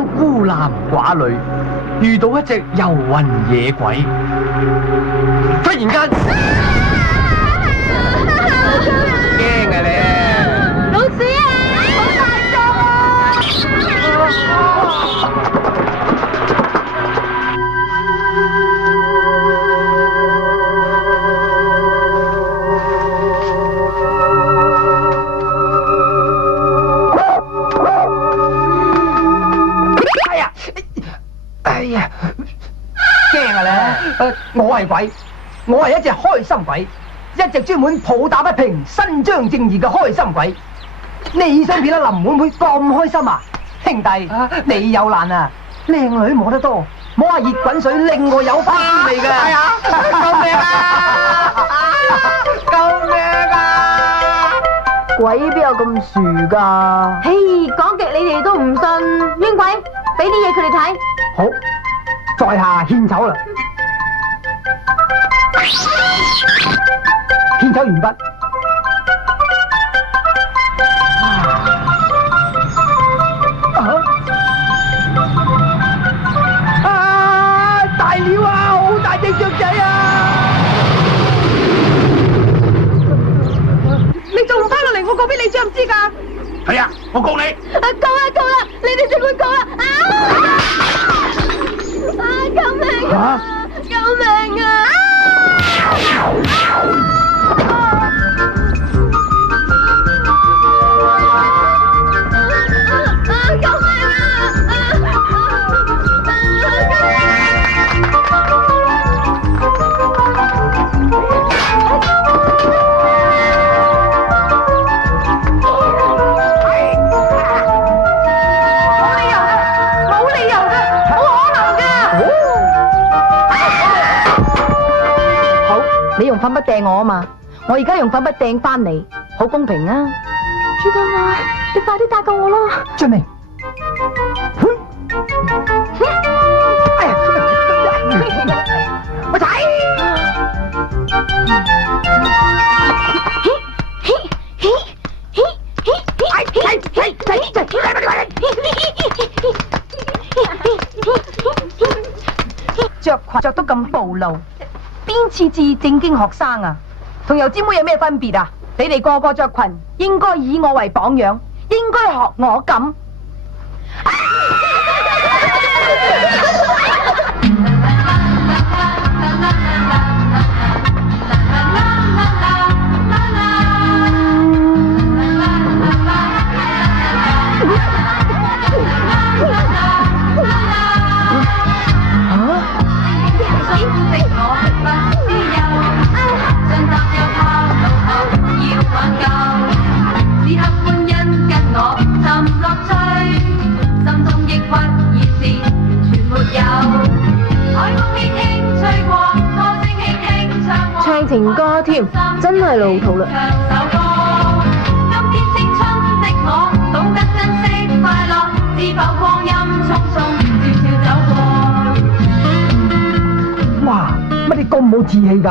班孤男寡女遇到一隻遊魂野鬼，忽然間驚啊你！老鼠啊！好大隻啊！哎呀，驚啊你！我係鬼，我係一隻開心鬼，一隻專門抱打不平、伸張正義嘅開心鬼。你想變得林妹妹咁開心啊？兄弟，你有難啊！靚女摸得多，摸下熱滾水令我有翻滋味㗎。係啊！救命啊！救命啊！鬼邊有咁樹㗎？嘿，講極你哋都唔信，冤鬼，俾啲嘢佢哋睇。好，在下獻醜啦！獻醜完畢。大鳥啊！好大隻雀仔啊！你仲唔翻落嚟？我告俾你知唔知㗎？係啊，我告你！告啦！你哋即管告啦！救命啊！救命啊！你用粉筆掟我啊嘛，我而家用粉筆掟翻你，好公平啊！朱公啊，你快啲打救我咯！俊明，哎呀，我睇，着裙着得咁暴露。邊次至正經學生啊？同油尖妹有咩分別啊？你哋個個着裙，應該以我為榜樣，應該學我咁。唱情歌添，真係老土啦。今天青春的我，懂得珍惜快樂，是否光陰匆匆，悄悄走過。哇！乜你咁冇志氣㗎？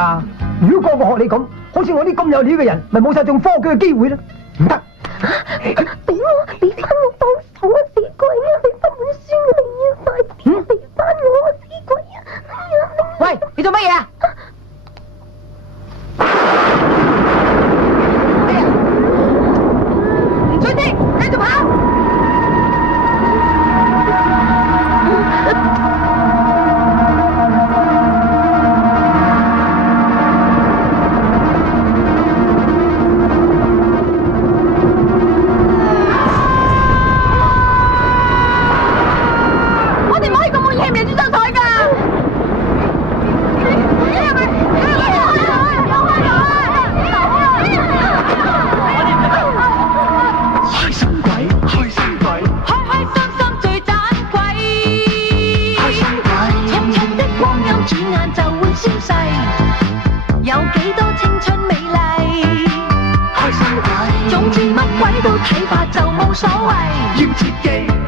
如果個個學你咁，好似我啲咁有料嘅人，咪冇晒中科舉嘅機會咯？唔得！俾我幫手啊！死鬼啊！你分本書嚟啊！快啲俾翻我啊！死鬼啊！喂，你做乜嘢啊？唔准停，繼續跑！我哋唔可以咁冇義氣，唔嚟專登台㗎！有幾多青春美麗，開心鬼，總之乜鬼都睇法就冇所謂。要切記。